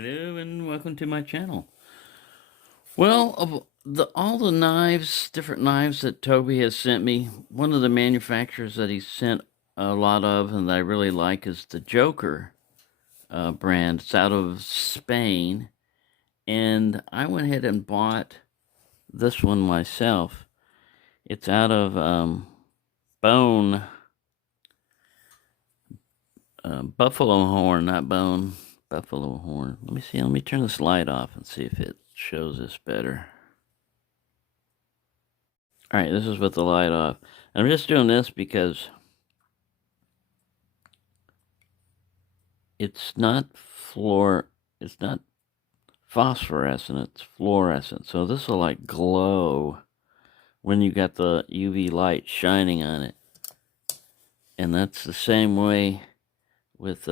Hello and welcome to my channel. Well, of all the knives, different knives that Toby has sent me, one of the manufacturers that he sent a lot of and that I really like is the Joker brand. It's out of Spain, and I went ahead and bought this one myself. It's out of bone, buffalo horn, not bone. Buffalo horn. Let me see. Let me turn this light off and see if it shows this better. Alright, this is with the light off. I'm just doing this because it's not it's not phosphorescent, it's fluorescent. So this will like glow when you got the UV light shining on it. And that's the same way with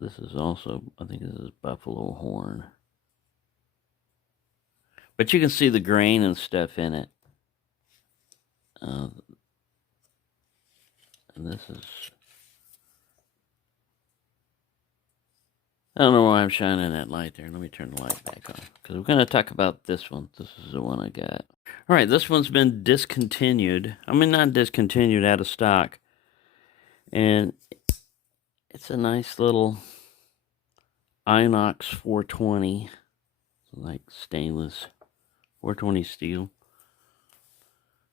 this is also, I think this is buffalo horn. But you can see the grain and stuff in it. And this is, I don't know why I'm shining that light there. Let me turn the light back on. Because we're going to talk about this one. This is the one I got. Alright, this one's been discontinued. I mean, not discontinued, out of stock. And it's a nice little Inox 420. Like stainless 420 steel.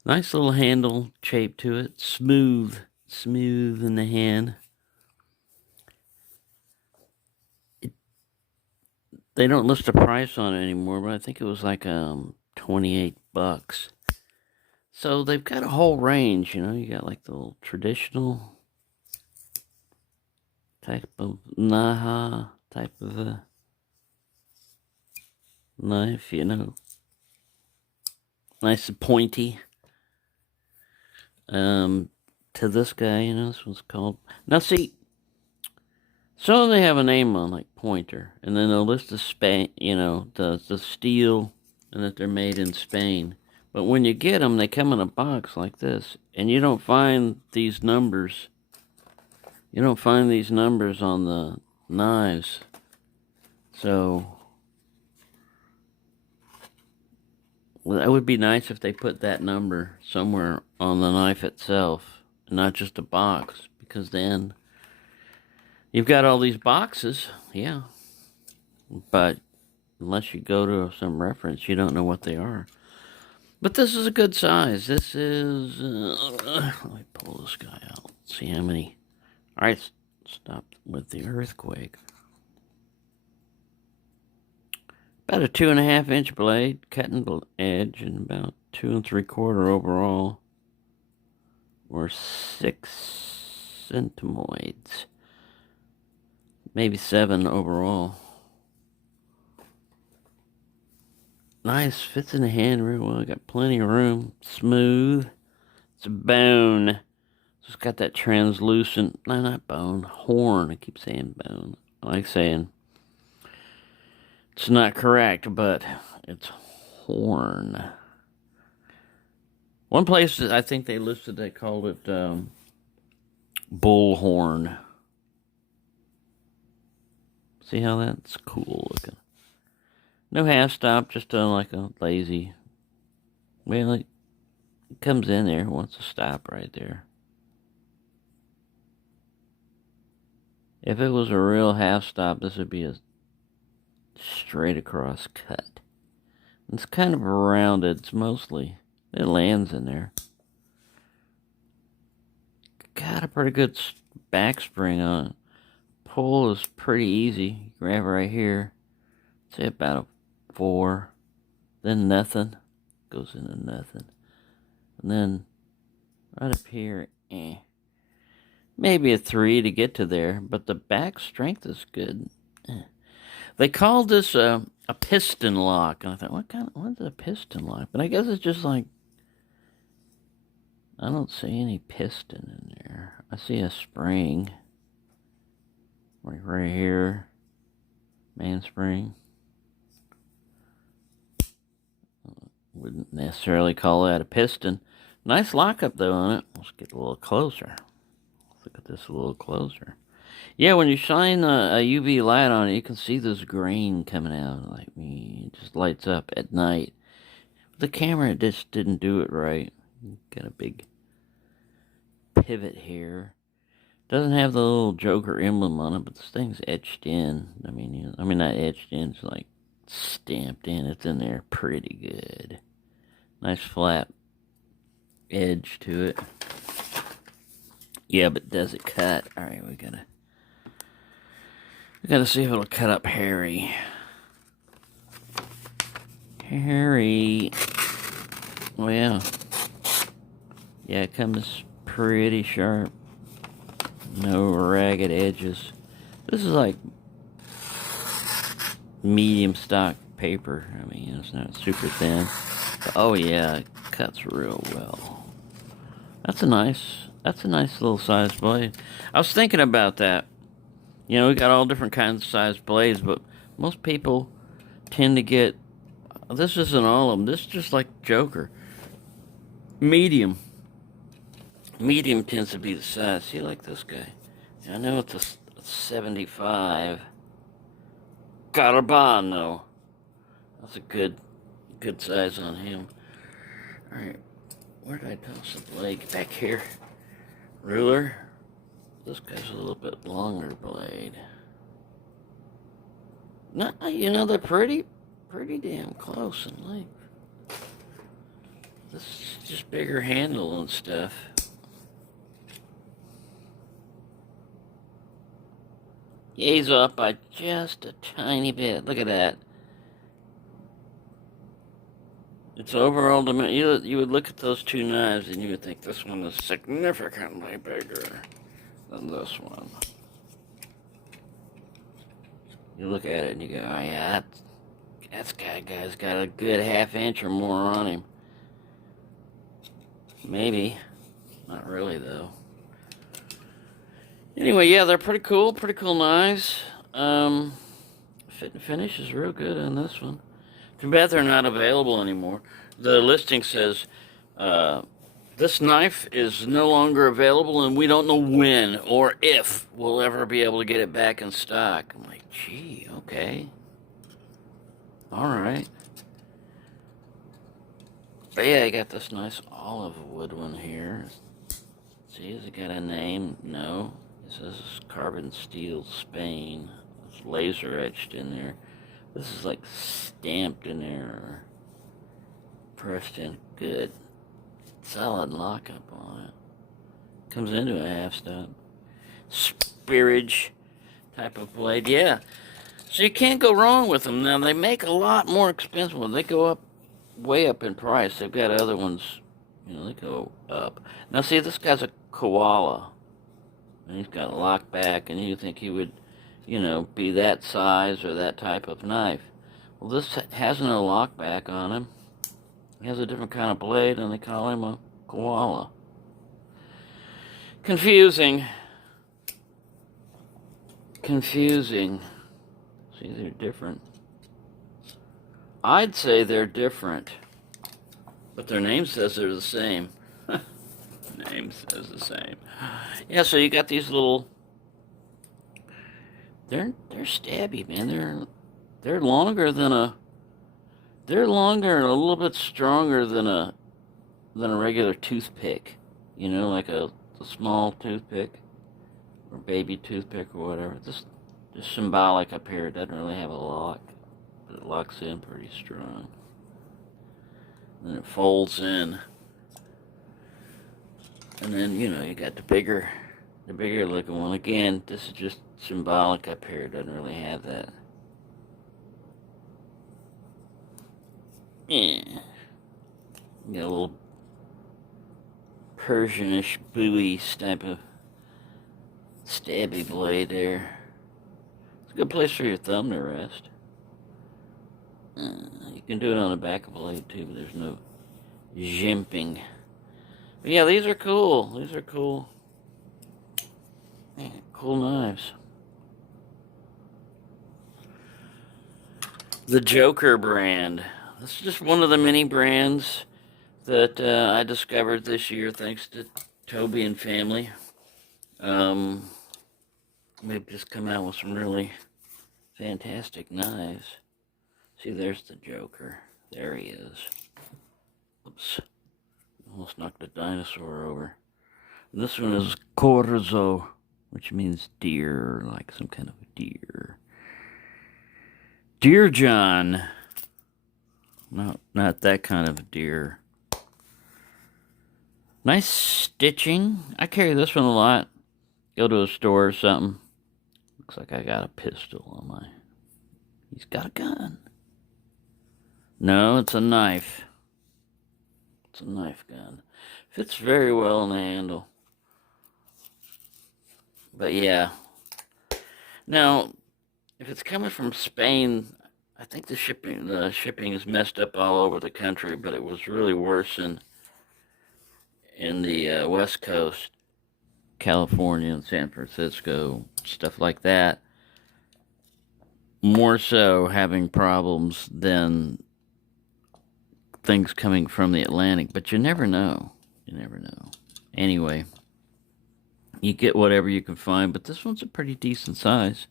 Nice little handle shape to it. Smooth in the hand. They don't list a price on it anymore, but I think it was like $28. So they've got a whole range, you know. You got like the little traditional type of Naha type of a knife, you know. Nice and pointy. To this guy, you know, this one's called. Now see, so they have a name on like Pointer, and then they'll list the Spain, you know, the steel, and that they're made in Spain. But when you get them, they come in a box like this, and you don't find these numbers. You don't find these numbers on the knives. So well, it would be nice if they put that number somewhere on the knife itself, not just a box, because then you've got all these boxes, yeah, but unless you go to some reference, you don't know what they are. But this is a good size. This is, let me pull this guy out, see how many. All right, stop with the earthquake. About a 2.5 inch blade, cutting edge, and about 2 3/4 overall, or 6 centimoids, maybe 7 overall. Nice, fits in the hand real well. Got plenty of room. Smooth. It's a bone. It's got that translucent, no, not bone, horn. I keep saying bone. I like saying it's not correct, but it's horn. One place that I think they listed, they called it bull horn. See how that's cool looking? No half stop, just like a lazy. Well, it comes in there, wants to stop right there. If it was a real half stop, this would be a straight across cut. It's kind of rounded. It's mostly, it lands in there. Got a pretty good back spring on it. Pull is pretty easy. Grab right here. Say about a 4. Then nothing. Goes into nothing. And then right up here, maybe a 3 to get to there. But the back strength is good. They called this a piston lock, and I thought, what's a piston lock? But I guess it's just like, I don't see any piston in there. I see a spring, like right here, mainspring. Wouldn't necessarily call that a piston. Nice lockup though on it. Let's get a little closer. Let's look at this a little closer. Yeah, when you shine a UV light on it, you can see this green coming out. Like, it just lights up at night. The camera just didn't do it right. Got a big pivot here. Doesn't have the little Joker emblem on it, but this thing's etched in. I mean not etched in, it's like stamped in. It's in there pretty good. Nice flat edge to it. Yeah, but does it cut? Alright, we gotta see if it'll cut up Harry. Harry. Oh yeah. Yeah, it comes pretty sharp. No ragged edges. This is like medium stock paper. I mean, it's not super thin. But, oh yeah, it cuts real well. That's a nice little size blade. I was thinking about that. You know, we got all different kinds of size blades, but most people tend to get, this isn't all of them. This is just like Joker. Medium. Medium tends to be the size. See, like this guy. I know it's a 75. Garabano. That's a good size on him. Alright, where did I toss the blade? Get back here. Ruler. This guy's a little bit longer blade. No, you know, they're pretty damn close in length. This is just bigger handle and stuff. He's up by just a tiny bit. Look at that. Its overall dimension. You would look at those two knives and you would think this one is significantly bigger than this one. You look at it and you go, oh yeah, that guy's got a good half-inch or more on him. Maybe. Not really, though. Anyway, yeah, they're pretty cool knives. Fit and finish is real good on this one. Too bad they're not available anymore. The listing says, this knife is no longer available and we don't know when or if we'll ever be able to get it back in stock. I'm like, gee, okay. Alright. But yeah, I got this nice olive wood one here. See, has it got a name? No. It says carbon steel Spain. It's laser etched in there. This is like stamped in there or pressed in. Good. Solid lockup on it. Comes into a half stop. Spearage type of blade. Yeah. So you can't go wrong with them. Now, they make a lot more expensive ones. They go up, way up in price. They've got other ones, you know, they go up. Now, see, this guy's a koala. And he's got a lock back, and you think he would, you know, be that size or that type of knife. Well, this has no lock back on him. He has a different kind of blade, and they call him a koala. Confusing. Confusing. See, they're different. I'd say they're different, but their name says they're the same. Name says the same. Yeah, so you got these little. They're stabby, man. They're longer than a. They're longer and a little bit stronger than a regular toothpick. You know, like a small toothpick or baby toothpick or whatever. This symbolic up here doesn't really have a lock, but it locks in pretty strong. And it folds in. And then, you know, you got the bigger looking one. Again, this is just symbolic up here. It doesn't really have that. Yeah. You got a little Persianish buoy type of stabby blade there. It's a good place for your thumb to rest. You can do it on the back of a blade too, but there's no jimping. But yeah, these are cool. These are cool. Man, cool knives. The Joker brand. This is just one of the many brands that I discovered this year thanks to Toby and family. They've just come out with some really fantastic knives. See, there's the Joker. There he is. Oops. Almost knocked a dinosaur over. This one is Corzo, which means deer, like some kind of deer. Deer John. No, not that kind of deer. Nice stitching. I carry this one a lot. Go to a store or something. Looks like I got a pistol on my... He's got a gun. No, it's a knife. It's a knife gun. Fits very well in the handle. But yeah. Now, if it's coming from Spain, I think the shipping is messed up all over the country, but it was really worse in the West Coast, California and San Francisco, stuff like that. More so having problems than things coming from the Atlantic, but you never know. You never know. Anyway, you get whatever you can find, but this one's a pretty decent size.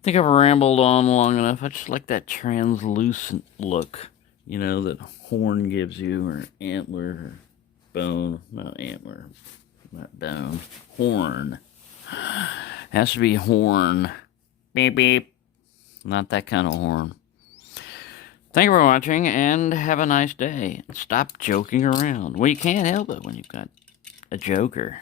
I think I've rambled on long enough. I just like that translucent look, you know, that horn gives you, or antler, or bone. Not antler, not bone. Horn. Has to be horn. Beep, beep. Not that kind of horn. Thank you for watching, and have a nice day. Stop joking around. Well, you can't help it when you've got a Joker.